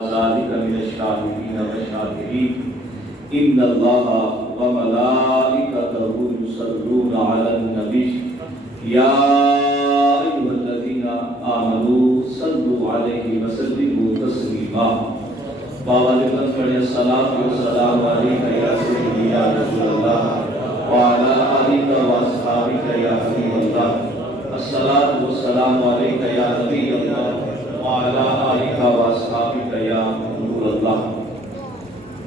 ذلك من الشاهدين والشاكرين إن الله وملائكته يصلون على النبي يا أيها الذين آمنوا صلوا عليه وسلموا تسليما وعليكم الصلاة والسلام عليك يا سيدي يا رسول الله وعلى آلك وأصحابك يا حبيب الله الصلاة والسلام عليك يا نبي الله وعلى آلك وأصحابك یا نور اللہ۔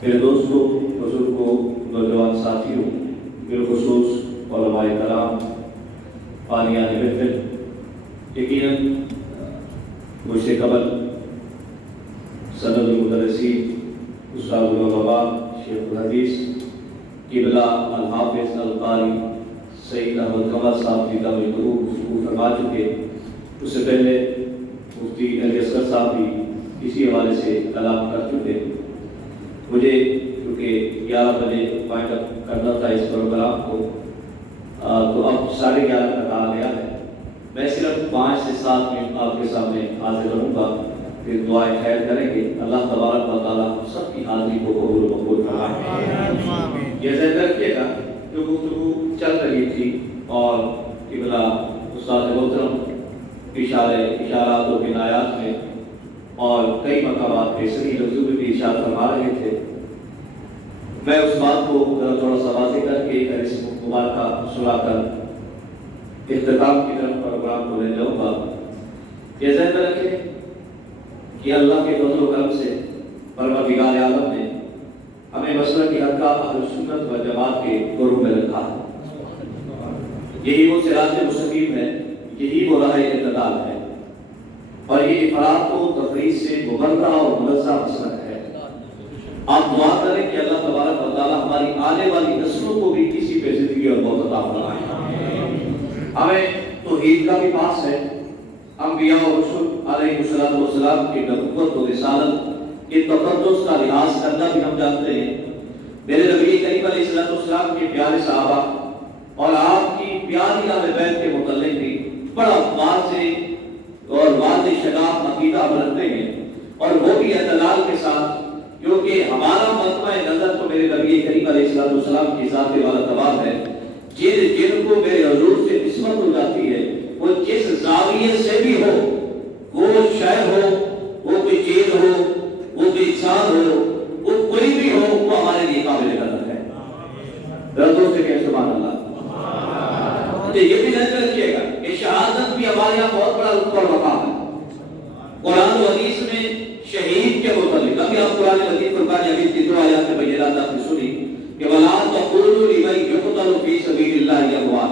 میرے دوستوں، بزرگوں، نوجوان ساتھیوں، بالخصوص علماء کرام، بانیان محفل، یقیناً مجھ سے قبل سند المدرسین استاد العلماء شیخ الحدیث قبلہ الحافظ القاری سید احمد قمر صاحب کی تعمیر گفتگو فرما چکے۔ اس سے پہلے مفتی علی اصغر صاحب بھی اسی حوالے سے کلام کر چکے۔ مجھے کیونکہ 11 بجے وائنڈ اپ کرنا تھا اس پروگرام کو، تو اب 11:30 کا کہا گیا ہے۔ میں صرف 5 سے 7 منٹ آپ کے سامنے حاضر رہوں گا، پھر دعائیں خیر کریں گے۔ اللہ تبارک و تعالیٰ سب کی حاضری کو قبول و مقبول فرمائے۔ یہ ذہن رکھیے گا جو گفتگو چل رہی تھی اور قبلہ استاد محترم اشارات و بنایات میں اور کئی مقامات پہ صحیح لفظوں میں بھی اشارہ فرما رہے تھے، میں اس بات کو تھوڑا سا واضح کر کے اس مبارکہ سنا کر اختتام کی طرف پروگرام کو لے جاؤں گا۔ یہ ذہن میں رکھیں کہ اللہ کے فضل و کرم سے پروردگار عالم نے ہمیں مسلک حق اہل سنت و جماعت کے گروہ میں رکھا ہے۔ یہی وہ صراط مستقیم ہے، یہی وہ راہ اعتدال ہے، اور یہ افراط و تفریط سے مبرہ اور منزہ مسلک ہے۔ آپ دعا کریں کہ اللہ تبارک و تعالیٰ ہماری آنے والی نسلوں کو بھی کسی پہ زندگی اور موت عطا فرمائے۔ ہمیں توحید کا بھی پاس ہے۔ انبیاء و رسول علیہ السلام کی نبوت و رسالت کے تقدس کا لحاظ کرنا بھی ہم جانتے ہیں۔ میرے نبی کریم علیہ السلام کے پیارے صحابہ اور آپ کی پیاری اہل بیت کے متعلق بھی بڑا واضح اور واضح شناخت عقیدہ رکھتے ہیں، اور وہ بھی اعتدال کے ساتھ، کیونکہ ہمارا مطمع نظر تو میرے نبی کریم علیہ السلام کی ذات والا تمام ہے۔ جن کو میرے حضور سے نسبت ہو جاتی ہے، وہ جس زاویے سے بھی ہو، وہ شہر ہو، وہ کوئی چیز ہو، وہ کوئی انسان ہو، وہ کوئی بھی ہو، وہ ہمارے لیے قابل قدر ہے۔ دردوں سے کہہ سبحان اللہ۔ یہ بھی ذہن رکھیے گا کہ شہادت بھی ہمارے یہاں بہت بڑا رتبہ اور مقام ہے۔ قرآن و حدیث میں شہید کے متعلق ابھی آپ قرآن مجید فرقان حمید کی 2 آیات میں بینات آپ نے سنی کہ وَلَا تَقُولُوا لِمَن يُقْتَلُ فِي سَبِيلِ اللَّهِ أَمْوَاتٌ،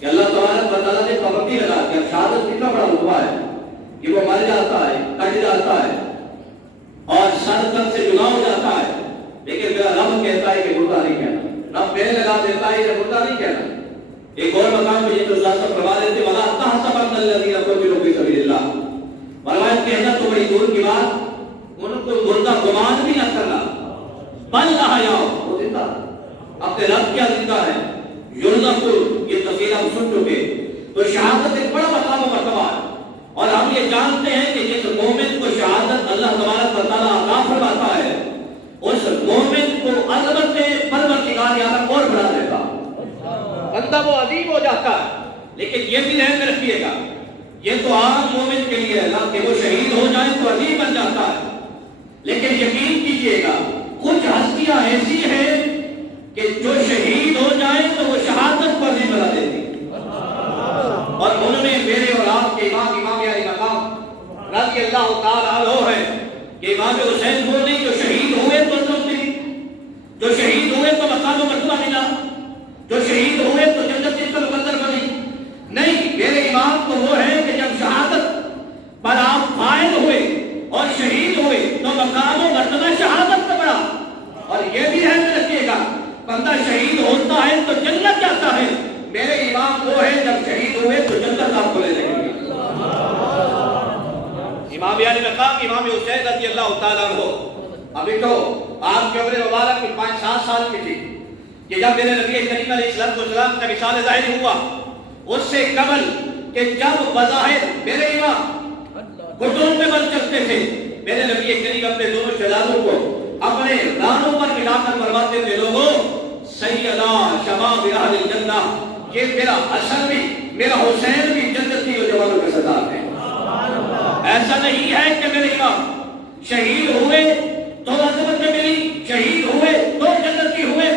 کہ اللہ تبارک و تعالیٰ نے پابندی لگا کہ اب شہادت کتنا بڑا رتبہ ہے کہ وہ مر جاتا ہے، کٹ جاتا ہے اور سر تک سے جدا ہو جاتا ہے، لیکن میرا رب کہتا ہے کہ مردہ نہیں کہنا۔ رب پہلے لگا دیتا ہے کہ مردہ نہیں کہنا۔ ایک اور مقام میں یہ تو ذات فرما دیتے وَلَا تَحْسَبَنَّ الَّذِينَ قُتِلُوا فِي سَبِيلِ اللَّهِ، فرمایا کہ اندر تو بڑی دور کی بات، ان کو مردہ گمان بھی نہ کرنا، بل احیاء، وہ زندہ اپنے رب کیا زندہ ہے، یرزقون، یہ تفصیل ہم سن چکے۔ تو شہادت ایک بڑا مقام و مرتبہ ہے، اور ہم یہ جانتے ہیں کہ جس مومن کو شہادت اللہ تبارک و تعالیٰ عطا فرماتا ہے، اس مومن کو عظمت پروردگار عالم اور بڑھا دیتا ہے، بندہ وہ عظیم ہو جاتا ہے۔ لیکن یہ بھی ذہن میں رکھیے گا، یہ تو عام مومن کے لیے ہے نا کہ وہ شہید ہو جائے تو عظیم بن جاتا ہے، لیکن یقین کیجئے گا کچھ ہستیاں ایسی ہیں کہ جو شہید ہو جائیں تو وہ شہادت کو عظیم بنا دیتی، اور ان میں میرے اور آپ کے امام علی مقام رضی اللہ تعالیٰ عنہ ہے کہ امام حسین وہ نہیں جو شہید ہوئے تو عظمت ملی، جو شہید ہوئے تو مقام و مرتبہ ملا، جو شہید ہوئے تو جنت ان کا مقدر بنی۔ نہیں، میرے امام تو وہ ہے کہ جب شہادت پر آپ فائز ہوئے اور شہید ہوئے تو مقام و مرتبہ شہادت کا بڑا۔ اور یہ بھی ذہن میں رکھیے گا بندہ شہید ہوتا ہے تو جنت جاتا ہے، میرے امام وہ ہے جب شہید ہوئے تو جنت آپ کو لے جائیں گے۔ امام علی مقام امام حسین رضی اللہ تعالیٰ عنہ، ابھی تو آپ کی عمر مبارک 5-7 سال کی تھی کہ جب میرے نبی کریم علیہ السلام کا وصال ظاہر ہوا، اس سے قبل کہ جب بظاہر میرے امام گھٹنوں پہ بل چلتے تھے، میرے نبی کریم اپنے دونوں شہزادوں کو اپنے رانوں پر ملا کر فرماتے تھے لوگوں سیدنا شباب اہل الجنہ یہ میرا حسن بھی میرا حسین بھی جنتی نوجوانوں کے سردار ہیں. ایسا نہیں ہے کہ میرے امام شہید ہوئے تو عظمت ملی شہید ہوئے تو جنتی ہوئے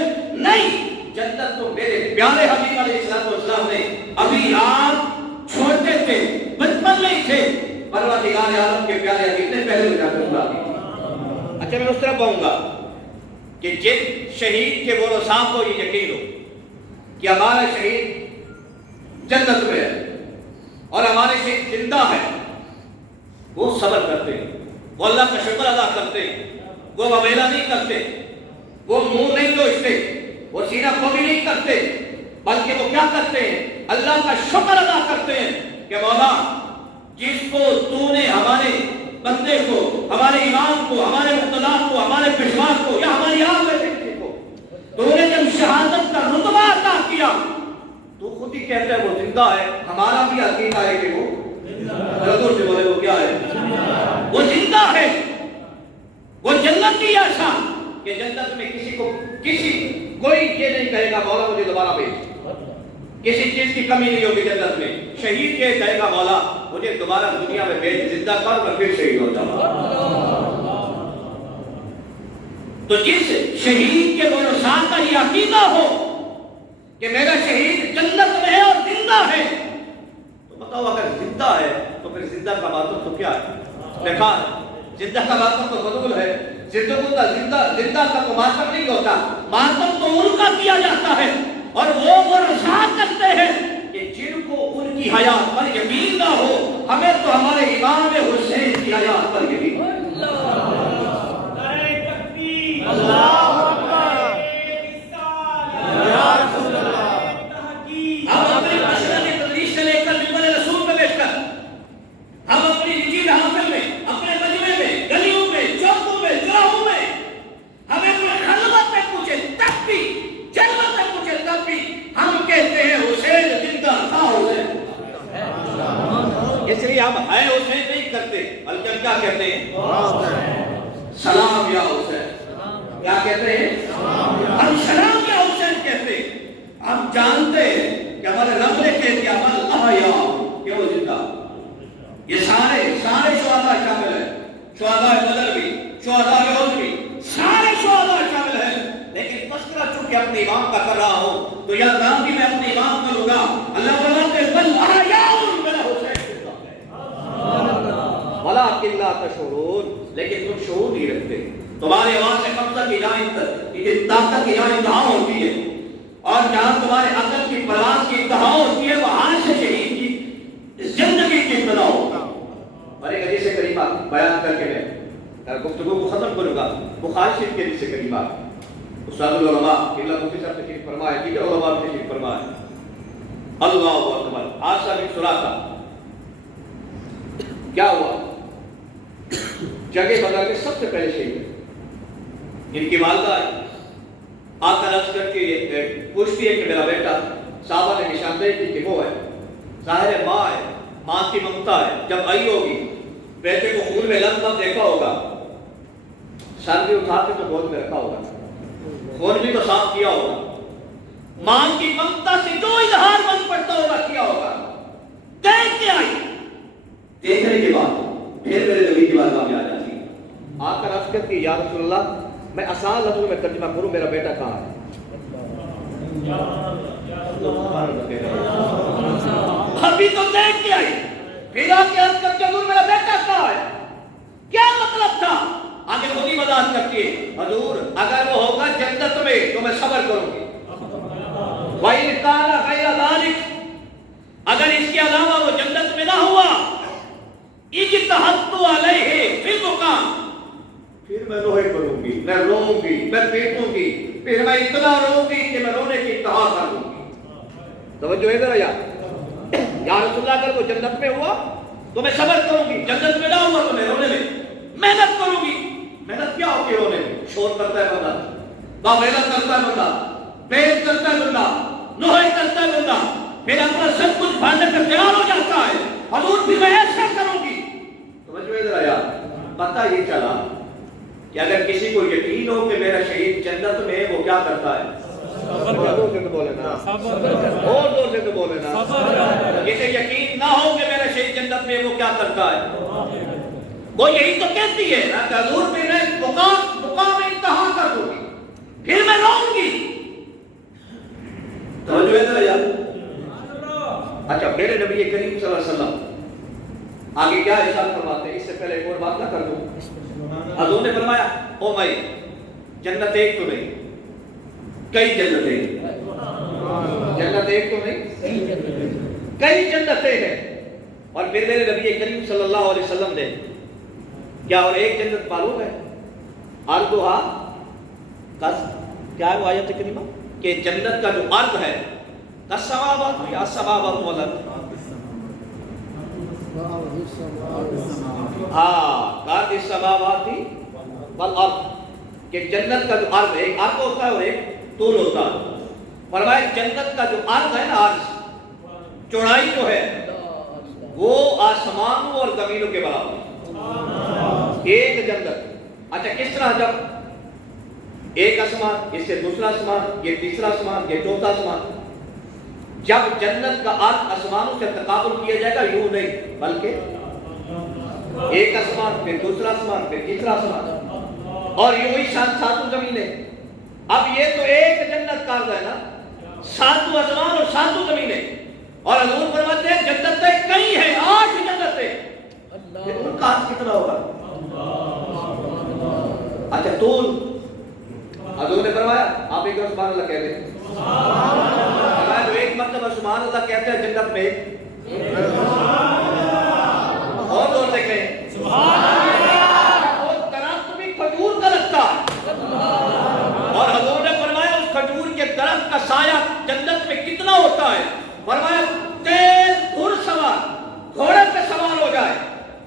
نہیں. جنت تو میرے پیارے حبیب علیہ السلام نے ابھی آپ چھوٹے تھے بچپن میں ہی تھے پروردگار عالم کے پیارے حبیب نے پہلے جا کر بلا دی. اچھا میں اس طرح کہوں گا کہ جن شہید کے ورثاء کو یہ یقین ہو کہ ہمارا شہید جنت میں ہے اور ہمارے شہید زندہ ہے وہ صبر کرتے ہیں وہ اللہ کا شکر ادا کرتے ہیں وہ وبیلا نہیں کرتے وہ منہ نہیں لوچتے وہ سینہ کھولی نہیں کرتے بلکہ وہ کیا کرتے ہیں اللہ کا شکر ادا کرتے ہیں کہ مولا جس کو تو نے ہمارے بندے کو ہمارے امام کو ہمارے مقتدی کو ہمارے پیشوا کو یا ہماری آل بیٹے کو تو نے جب شہادت کا رتبہ عطا کیا تو خود ہی کہتا ہے وہ زندہ ہے. ہمارا بھی عقیدہ ہے کہ وہ حضور سے بولے وہ کیا ہے وہ زندہ ہے وہ جنتی ایسا کہ جنت میں کسی کوئی یہ نہیں کہے گا مولا مجھے دوبارہ بھیج کسی چیز کی کمی نہیں ہوگی جنت میں. شہید یہ کہے گا مولا مجھے دوبارہ دنیا میں بھیج زندہ کر میں پھر شہید ہو جاؤں. تو جس شہید کے ورثاء کا یہ عقیدہ ہو کہ میرا شہید جنت میں ہے اور زندہ ہے تو بتاؤ اگر زندہ ہے تو پھر زندہ کا ماتم تو کیا ہے بیکار. زندہ کا ماتم تو فضول ہے. زندہ کا تو ماتم نہیں ہوتا. ماتم تو ان کا کیا جاتا ہے اور وہ ورثاء کرتے ہیں کہ جن کو ان کی حیات پر یقین نہ ہو. ہمیں تو ہمارے امام حسین کی حیات پر یقین ہے. اللہ اکبر یا رسول اللہ. ہم اپنی مسجد تدریس سے لے کر منبر رسول پہ بیٹھ کر ہم اپنی نجی محافل میں اپنے مجمع میں گلیوں میں چوکوں میں چوراہوں میں ہمیں کوئی خلوت میں پوچھے تب بھی جلوت میں پوچھے تب بھی ہم کہتے ہیں حسین زندہ تھا. حسین اس لیے ہم ہے حسین نہیں کرتے بلکہ ہم کیا کہتے ہیں سلام یا حسین. کیا کہتے ہیں ہم سلام یا حسین کہتے ہیں. ہم جانتے ہیں کہ ہمارے رب نے کہہ دیا احیا کہ وہ زندہ. یہ سارے شہداء شامل ہیں. شہداء بدر بھی شہداء احد بھی سارے شہداء شامل ہیں. لیکن تذکرہ چونکہ اپنے امام کا کر رہا ہوں تو یاد نام بھی میں اپنے امام کا لوں گا. اللہ فرماتے ہیں بل احیاء میرا حسین زندہ ہے ولکن لا تشعرون. لیکن تم شعور نہیں رکھتے. تمہارے آواز سے قبضہ کی جائے طاقت کی جائے انتہا ہوتی ہے اور جہاں تمہارے عقل کی بلاس کی انتہا ہوتی ہے وہاں سے شہید کی زندگی کی ابتدا ہوگا. اور ایک حدیث کریمہ بیان کر کے میں گفتگو کو ختم کروں گا. بخاری شریف کے حدیث کریمہ استاد العلماء قبلہ مفتی صاحب تشریف فرمائے دیگر علماء تشریف فرمائے. اللہ اکبر. عاصم بن سراقہ کیا ہوا جگہ بدر میں سب سے پہلے شہید. ان کی والدہ آ کر عرض کر کے پوچھتی ہے کہ میرا بیٹا. صحابہ نے نشاندہی کی کہ وہ ہے. ظاہر ماں ہے ماں کی ممتا ہے. جب آئی ہوگی بیٹے کو خون میں لطمہ دیکھا ہوگا سر بھی اٹھا کے تو گود میں رکھا ہوگا خون بھی تو صاف کیا ہوگا. ماں کی ممتا سے جو اظہار من پڑتا ہوگا کیا ہوگا. دیکھ کے آئی. دیکھنے کے بعد پھر میرے نبی کی بارگاہ میں آ جاتی ہے. آ کر عرض کرتی یا رسول اللہ میں آسان لفظوں میں ترجمہ کروں میرا بیٹا کہاں ہے. ابھی تو دیکھ کے آئی پھر آ کے عرض کرتے حضور میرا بیٹا کہاں ہے. کیا مطلب تھا. آگے خود ہی وضاحت کرتی ہے حضور اگر وہ ہوگا جنت میں تو میں صبر کروں گی. وَإِنْ كَانَ غَيْرَ ذَلِكَ اگر اس کے علاوہ وہ جنت میں نہ ہوا اجتہدت علیہ فی البکاء پھر میں روئے کروں گی میں روؤں گی میں پیٹوں گی پھر میں اتنا روؤں گی کہ میں رونے کی انتہا کر دوں گی. توجہ ہے ذرا یا رسول اللہ اگر وہ جنت میں ہوا تو میں صبر کروں گی. جنت میں نہ ہوا تو میں رونے میں محنت کروں گی. محنت کیا ہوتی ہے رونے میں. شور کرتا ہے بندہ باویلت کرتا ہے بندہ پیٹ کرتا ہے بندہ نوحے کرتا ہے بندہ پھر اپنا سب کچھ بھاننے پر تیار ہو جاتا ہے. حضور بھی میں ایسا کروں گی. توجہ ہے ذرا پتہ یہ چلا کہ اگر کسی کو یقین ہو کہ میرا شہید جنت میں ہے، وہ کیا کرتا ہے؟ زور سے تو بولے نا، اور زور سے تو بولے نا۔ جسے یقین نہ ہو کہ میرا شہید جنت میں ہے، وہ کیا کرتا ہے؟ وہ یہی تو کہتی ہے نا کہ حضور پہ میں مقام انتہا کر دوں گی، پھر میں رہوں گی۔ توجہ ہے نا یار؟ اچھا، میرے نبی کریم صلی اللہ علیہ وسلم آگے کیا ارشاد فرماتے ہیں؟ اس سے پہلے ایک اور بات نہ کر دوں۔ حضور نے فرمایا او بھائی، جنت ایک تو نہیں، کئی جنتیں، جنت ایک تو نہیں کئی جنتیں ہیں۔ اور پھر میرے نبی کریم صلی اللہ علیہ وسلم نے کیا اور ایک جنت معلوم ہے؟ عرضھا کیا ہے وہ آیت کریمہ کہ جنت کا جو عرض ہے السماوات یا السماوات والارض، کارد السماوات والارض، کہ جنت کا جو عرض ہے، ایک عرض ہوتا ہے اور ایک طول ہوتا ہے۔ فرمایا جنت کا جو عرض ہے نا، عرض چوڑائی جو ہے وہ آسمانوں اور زمینوں کے برابر ایک جنت۔ اچھا، کس طرح؟ جب ایک آسمان، اس سے دوسرا آسمان، یہ تیسرا آسمان، یہ چوتھا آسمان، جب جنت کا عرض آسمانوں سے تقابل کیا جائے گا، یوں نہیں بلکہ ایک آسمان، پھر دوسرا آسمان، پھر تیسرا آسمان، اور یوں ہی ساتوں زمینیں۔ اب یہ تو ایک جنت کا عرض ہے نا، ساتوں آسمان اور ساتوں زمینیں، اور حضور فرماتے ہیں جنتیں کئی ہیں، 8 جنتیں، پھر ان کا عرض کتنا ہوگا؟ اچھا، طول حضور نے فرمایا، آپ ایک سبحان اللہ کہہ دیں، جو ایک مرتبہ سبحان اللہ کہتے ہیں جنت میں، اور زور سے کہیں سبحان اللہ۔ اور درخت بھی کھجور کا لگتا ہے، اور حضور نے فرمایا اس کھجور کے درخت کا سایہ جنت میں کتنا ہوتا ہے؟ فرمایا تیز گھڑ سوار گھوڑے پہ سوار ہو جائے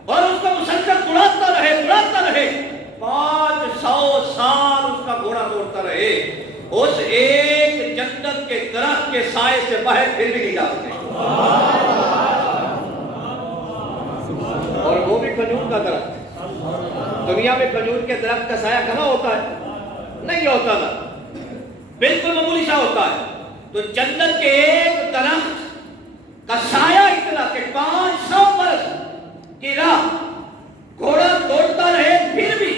اور اس کو مسلسل دوڑاتا رہے 500 سال اس کا گھوڑا دوڑتا رہے، اس ایک جنت کے درخت کے سائے سے باہر پھر بھی نہیں جا سکے۔ اور وہ بھی کھجور کا درخت۔ دنیا میں کھجور کے درخت کا سایہ کہاں ہوتا ہے؟ نہیں ہوتا نا، بالکل معمولی سا ہوتا ہے۔ تو جنت کے ایک درخت کا سایہ اتنا کہ 500 برس کی راہ گھوڑا دوڑتا رہے پھر بھی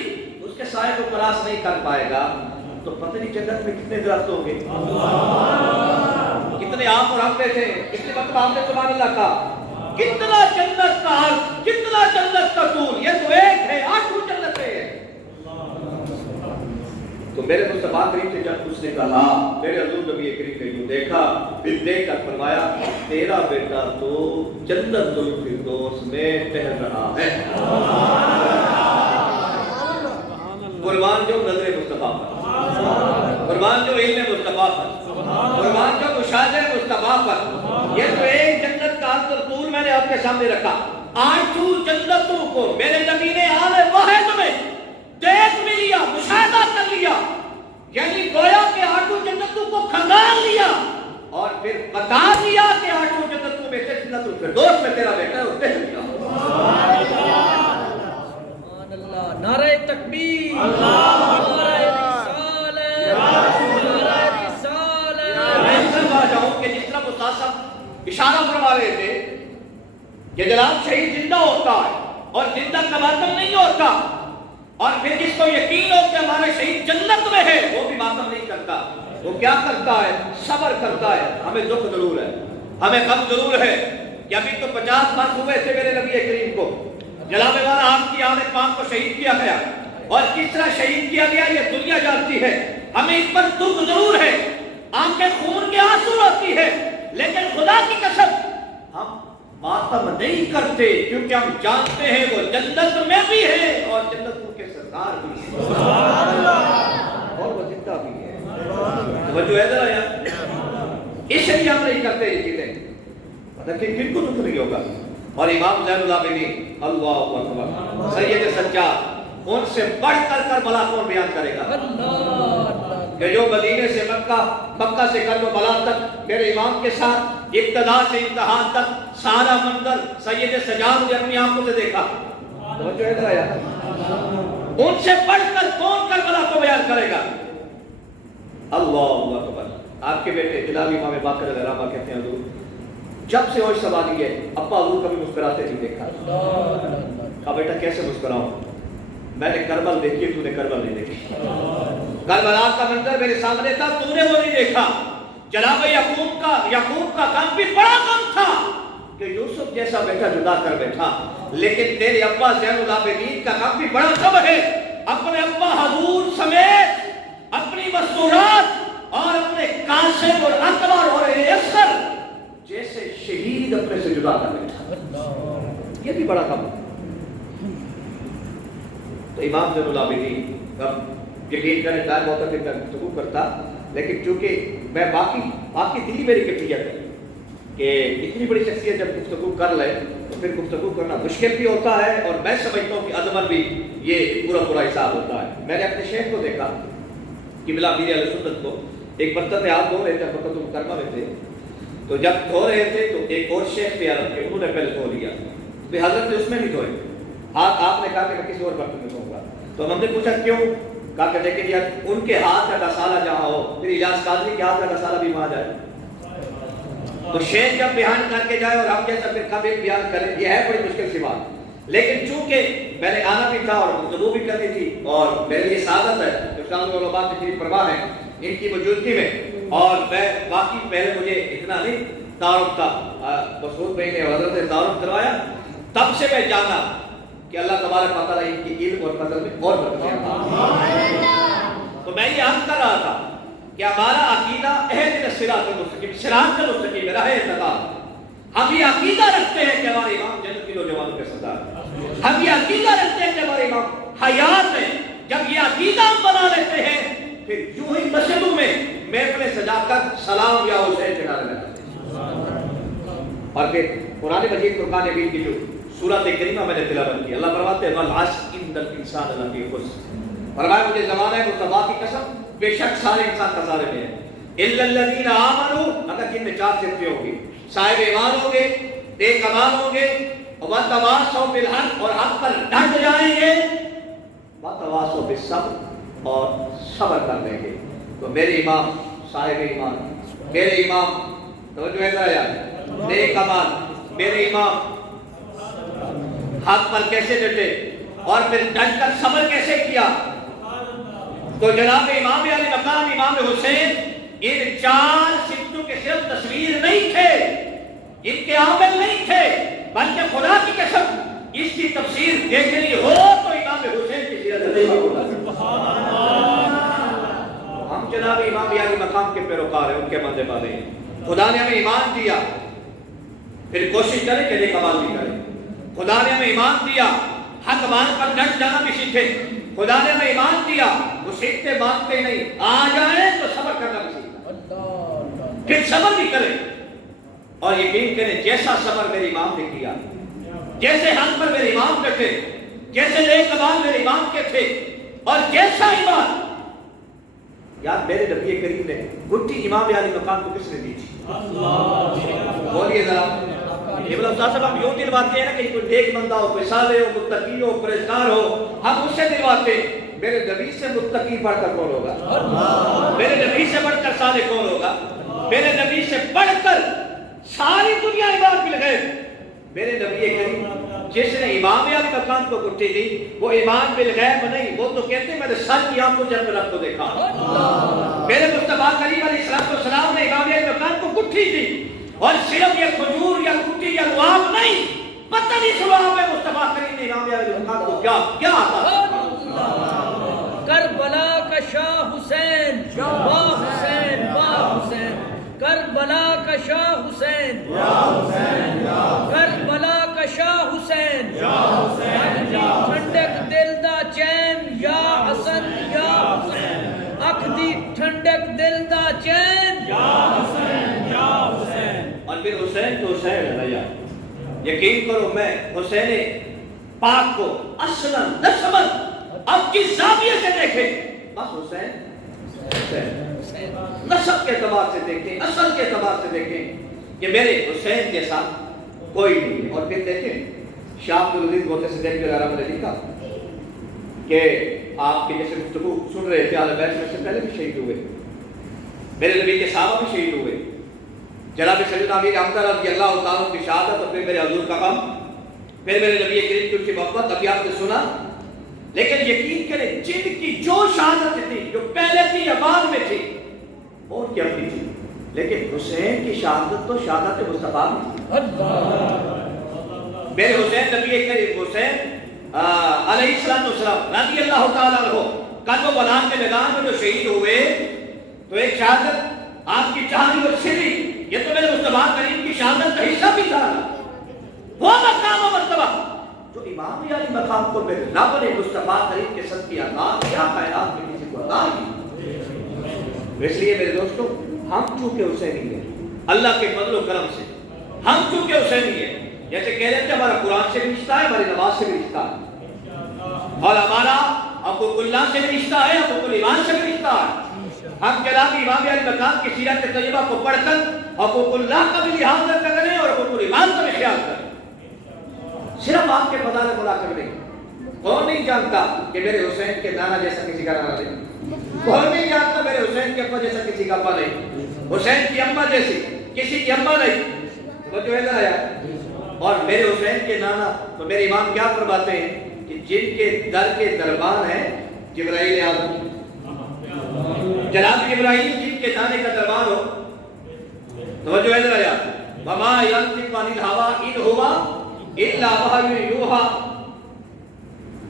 اس کے سائے کو کراس نہیں کر پائے گا، تو پتہ نہیں جنت میں کتنے درخت ہوں گے، کتنے آم اور امبے تھے، کتنے وقت آپ نے سبحان اللہ کہا، کتنا جنت کا عرض، کتنا جنت کا طول، یہ تو ایک ہے، 8 جنتیں ہیں۔ تو میرے مصطفیٰ کریم سے جب اس نے کہا، میرے حضور نبی کریم نے یوں دیکھا، پھر دیکھ کر فرمایا تیرا بیٹا تو جنت الفردوس میں ٹہل رہا ہے۔ قربان جو نظر مصطفیٰ پر، قربان جو علم مصطفیٰ پر، قربان جو مشاہدہ مصطفیٰ پر، یہ تو ایک جنت کا عرض اور طول میں نے آپ کے سامنے رکھا۔ 8 جنتوں کو میرے نبی نے آنے واحد میں دیکھ بھی لیا، مشاہدہ کر لیا، یعنی گویا کہ 8 جنتوں کو کھنگال لیا اور پھر بتا دیا کہ 8 جنتوں میں سے جنت الفردوس میں تیرا بیٹا ہے، اس نے لیا۔ سبحان اللہ، نعرہ تکبیر، نعرہ رسالت، نعرہ رسالت۔ میں اس طرح آ جاؤں کہ جس طرح استاد صاحب اشارہ فرما رہے تھے کہ جناب شہید زندہ ہوتا ہے اور زندہ کا ماتم نہیں ہوتا، اور پھر جس کو یقین ہو کہ ہمارا شہید جنت میں ہے وہ بھی ماتم نہیں کرتا، وہ کیا کرتا ہے؟ صبر کرتا ہے۔ ہمیں دکھ ضرور ہے، ہمیں غم ضرور ہے کہ ابھی تو 50 برس ہوئے تھے میرے نبی کریم کو، جناب والا آپ کی آل پاک کو شہید کیا گیا، اور کس طرح شہید کیا گیا یہ دنیا جانتی ہے۔ ہمیں اس پر دکھ ضرور ہے، آنکھیں خون کے آنسو آتی ہے، لیکن خدا کی قسم ہم ماتم نہیں کرتے، کیونکہ ہم جانتے ہیں وہ جنت میں بھی ہے اور جنتوں کے سردار بھی ہے، اور وہ زندہ بھی ہے۔ توجہ ہے ذرا یار، اس لیے ہم نہیں کرتے یہ چیزیں، لیکن کن کو دکھ نہیں ہوگا۔ اور امام زین العابدین اللہ اکبر سید سجاد، ان سے بڑھ کر کربلا کون بیان کرے گا؟ کہ جو مدینے سے مکہ سے کربلا تک میرے امام کے ساتھ ابتدا سے انتہا تک سارا منظر سید سجاد نے اپنی آنکھوں سے دیکھا۔ توجہ ہے ذرا یار، ان سے بڑھ کر کون کربلا کو بیان کرے گا؟ اللہ اکبر. آپ کے بیٹے جناب امام باقر علیہ الرحمہ کہتے ہیں حضور جب سے ہوش سواری ہے ابا حضور کبھی مسکراتے نہیں دیکھا. کہا بیٹا کیسے مسکراؤں؟ میں نے کربل دیکھی تو نے کربل نہیں دیکھی. کربلا کا منظر میرے سامنے تھا تو نے وہ نہیں دیکھا. جناب یعقوب کا کام بھی بڑا کام تھا کہ یوسف جیسا بیٹا جدا کر بیٹھا، لیکن تیرے ابا زین العابدین کا کام بھی بڑا کم ہے. اپنے ابا حضور سمیت اپنی مستورات اور اپنے قاسم اور اکبر اور اصغر جیسے شہید اپنے سے جدا کر بیٹھا. یہ بھی بڑا کام. تو امام زین العابدین یقین کریں ٹائم ہوتا کہ میں گفتگو کرتا، لیکن چونکہ میں باقی دلی میری کیفیت ہے کہ اتنی بڑی شخصیت جب گفتگو کر لے تو پھر گفتگو کرنا مشکل بھی ہوتا ہے، اور میں سمجھتا ہوں کہ ادمن بھی یہ پورا حساب ہوتا ہے. میں نے اپنے شیخ کو دیکھا قبلہ امیر اہل سنت کو، ایک برتن میں آپ دھو رہے تھے مکۃ المکرمہ میں تھے، تو جب دھو رہے تھے تو ایک اور شیخ بھی عرب کے انہوں نے پہلے دھو لیا، پھر حضرت نے اس میں نہیں دھوئے. آپ نے کہا کہ میں کسی اور برتن میں دھوؤں گا. تو ہم نے پوچھا کیوں؟ کہا کہ دیکھیں جی ان کے ہاتھ کا رسالہ جہاں ہو پھر الیاس قادری کے ہاتھ کا رسالہ بھی وہاں جائے. تو شیخ جب بیان کر کے جائے اور ہم جیسا پھر کبھی بیان کریں، یہ ہے بڑی مشکل سی بات. لیکن چونکہ میں نے آنا بھی تھا اور گفتگو بھی کرنی تھی، اور میرے لیے سعادت ہے کہ استاد علماء کی پرواہ ہے ان کی موجودگی میں، اور میں باقی پہلے مجھے اتنا نہیں تعارف تھا، مسعود بھائی نے حضرت نے تعارف کروایا، تب سے میں جانا کہ اللہ تبارک و تعالیٰ ان کی علم اور فضل میں اور برکت. تو میں یہ عرض کر رہا تھا کہ ہمارا عقیدہ اہدنا الصراط المستقیم، صراط المستقیم راہ اعتدال. ہم یہ عقیدہ رکھتے ہیں کہ ہمارے امام جنت کے نوجوانوں کے سردار. ہم یہ عقیدہ رکھتے ہیں کہ ہمارے امام حیات ہیں. جب یہ عقیدہ ہم بنا لیتے ہیں پھر یوں ہی مسجدوں میں محفلیں سجا کر سلام یا حسین کے نعرے لگاتے ہیں. اور پھر قرآن مجید فرقان حمید کی جو سورۃ کریمہ میں نے تلاوت کی، اللہ فرماتے ہیں والعصر ان الانسان لفی خسر. فرمایا مجھے زمانہ مصطفیٰ کی قسم بے شک سارے انسان خسارے میں ہیں الا الذین آمنوا، مگر جن میں 4 صفتیں ہوں گی، صاحب ایمان ہوں گے، نیک اعمال ہوں گے، وتواصوا بالحق اور حق پر ڈٹ جائیں گے، وتواصوا بالصبر اور صبر کر لیں گے. تو میرے امام صاحب ایمان، میرے امام توجہ ہے ذرا یار، نیک اعمال، میرے امام حق پر کیسے ڈٹے اور پھر ڈٹ کر صبر کیسے کیا. تو جناب امام علی مقام امام حسین ان 4 صفتوں کے صرف تصویر نہیں تھے، ان کے عامل نہیں تھے، بلکہ خدا کی قسم اس کی تفسیر دیکھنی ہو تو امام حسین کی سیرت سبحان اللہ. ہم جناب امام علی مقام کے پیروکار ہیں، ان کے ماننے والے ہیں. خدا نے ہمیں ایمان دیا، پھر کوشش کریں کہ نیک اعمال بھی کریں. خدا نے ہمیں ایمان دیا، حق مان پر ڈٹ جانا بھی سیکھیں. خدا نے ہمیں ایمان دیا، وہ سیکھتے مانتے نہیں، آ جائیں تو صبر کرنا بھی سیکھیں، پھر صبر بھی کریں. اور یقین کریں جیسا صبر میرے امام نے کیا، جیسے حق پر میرے امام ڈٹے، جیسے نیک اعمال میرے امام کے تھے، اور جیسا ایمان یار میرے نبی کریم نے گٹھی امام علی مقام کو کس نے دی تھی؟ بولیے ذرا. یہ بلا استاد صاحب ہم یوں دلواتے ہیں نا کہ کوئی نیک بندہ ہو، کوئی صالح ہو، متقی ہو، پرہیزگار ہو، ہم اس سے دلواتے ہیں. میرے نبی سے متقی بڑھ کر کون ہوگا؟ میرے نبی سے بڑھ کر صالح کون ہوگا؟ میرے نبی سے بڑھ کر ساری دنیا عبادت مل گئے. میرے نبی کریم جس نے امام علی مقام کو گٹھی دی وہ ایمان بالغیب نہیں، وہ تو کہتے ہیں میں نے سر کی آنکھوں سے اپنے رب کو دیکھا. میرے مصطفیٰ کریم علیہ السلام نے امام علی مقام کو گٹھی دی، اور صرف یہ کھجور یا گٹھی یا لعاب نہیں، پتہ نہیں سلواب میں مصطفیٰ کریم نے امام علی مقام کو کیا آتا. کربلا کا شاہ حسین، واہ حسین واہ حسین، کربلا کا شاہ حسین، کربلا کا شاہ حسین، ٹھنڈک دل دا چین یا حسن یا حسین، اکھ دی ٹھنڈک دل دا چین یا حسین یا حسین. اور پھر حسین تو حسین ہے بھیا، یقین کرو میں حسین پاک کو اصلا نسباً اب کس زاویے سے دیکھیں بس حسین نسب کے اعتبار سے دیکھیں، اصل کے اعتبار سے دیکھیں کہ میرے حسین کے ساتھ کوئی نہیں. اور پھر دیکھیں شاہ عبدالعزیز بہتے سے دیکھ کر نے لکھا کہ آپ کے جیسے گفتگو سن رہے تھے اہل بیت میں سے پہلے بھی شہید ہوئے، میرے نبی کے صحابہ بھی شہید ہوئے، جناب سیدنا امیر حمزہ رضی اللہ تعالیٰ کی شہادت اور پھر میرے حضور کا غم، پھر میرے نبی کریم کی ان کی محبت، ابھی آپ نے سنا. لیکن یقین کریں جن کی جو شہادت تھی، جو پہلے تھی یا بعد میں تھی، وہ ان کی اپنی تھی، لیکن حسین کی شہادت تو شہادت مصطفیٰ میں تھی. میرے حسین نبی کریم حسین علیہ السلام رضی اللہ تعالیٰ عنہ کربلا کے میدان میں جو شہید ہوئے تو ایک شہادت آپ کی چاہنی اور سری، یہ تو میرے مصطفیٰ کریم کی شہادت کا حصہ بھی تھا. وہ مقام و مرتبہ جو امام علی مقام کو میرے رب نے مصطفیٰ کریم کے صدقے عطا کیا، کائنات میں کسی کو عطا کی. اس لیے میرے دوستو ہم چونکہ حسینی ہیں اللہ کے فضل و کرم سے، ہم چونکہ حسینی ہیں، جیسے کہہ رہے تھے ہمارا قرآن سے بھی رشتہ ہے، ہماری نماز سے بھی رشتہ ہے، اور ہمارا حقوق اللہ سے بھی رشتہ ہے، حقوق الایمان سے بھی رشتہ ہے. ہم جناب امام علی مقام کی سیرت طیبہ کو پڑھ کر حقوق اللہ کا بھی لحاظ کریں اور حقوق الایمان کا بھی خیال کریں. صرف آپ کے فضائل بلا کر نہیں. کون نہیں جانتا کہ میرے حسین کے نانا جیسا کسی کا نانا نہیں؟ کون نہیں جانتا میرے حسین کے ابا جیسا کسی کا ابا نہیں؟ حسین کی اماں جیسی کسی کی اماں نہیں. وہ جو ہے ذرا یار، اور میرے حسین کے نانا تو میرے امام کیا فرماتے ہیں کہ جن کے در کے دربان ہیں جبرائیل اعظم، جناب ابراہیم جن کے نانے کا دربان ہو. توجہ ہے ذرا یار، وما ينطق عن الهوى ان هو الا وحی یوحی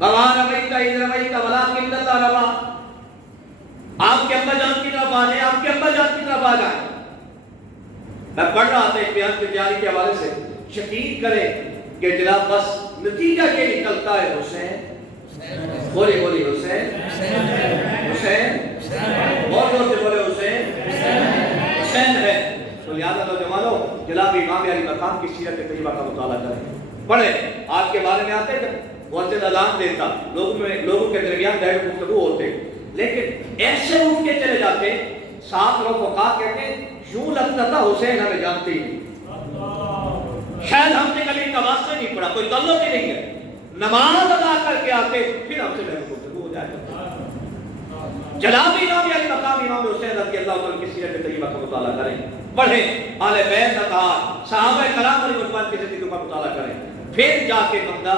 وما رمیت اذ رمیت ولکن اللہ رمی. آپ کے ابا جان کی طرف آ جائیں، آپ کے ابا جان کی طرف آ جائیں. میں پڑھ رہا تھا اس بیان کے جاری کے حوالے سے، یقین کریں کہ جناب بس نتیجہ یہ نکلتا ہے حسین، بولی بولی حسین حسین، اور زور سے بولے حسین حسین ہے. تو لہٰذا نوجوانوں جناب امام علی مقام کی سیرت طیبہ کا مطالعہ کریں، پڑھیں. آپ کے بارے میں آتے جب مؤذن اذان دیتا لوگوں کے درمیان غیر گفتگو ہوتے، لیکن ایسے اٹھ کے چلے جاتے، ساتھ لوگ فقہا کہتے ہیں یوں لگتا تھا حسین ہمیں جانتے ہی نہیں، شاید ہم سے کبھی ان کا واسطہ نہیں پڑا، کوئی تعلق ہی نہیں ہے. نماز ادا کر کے آتے پھر ہم سے غیر گفتگو ہو جائے. جناب امام علی مقام امام حسین رضی اللہ عنہ کی سیرت طیبہ کا مطالعہ کریں، پڑھیں. آل بیت کا کہا، صحابہ کرام علیہ رضوان کی زندگی کا مطالعہ کریں، پھر جا کے بندہ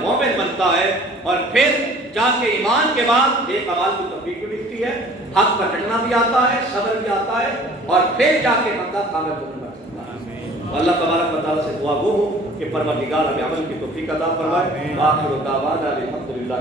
مومن بنتا ہے، اور پھر جا کے ایمان کے بعد ایک عمال کی توفیق بھی ملتی ہے، حق پر ڈٹنا بھی آتا ہے، صبر بھی آتا ہے، اور پھر جا کے بندہ کامل مومن بن سکتا ہے. اللہ تبارک و تعالیٰ سے دعا وہ ہو کہ پروردگار ہمیں عمل کی توفیق عطا فرمائے. آخر دعوانا الحمدللہ.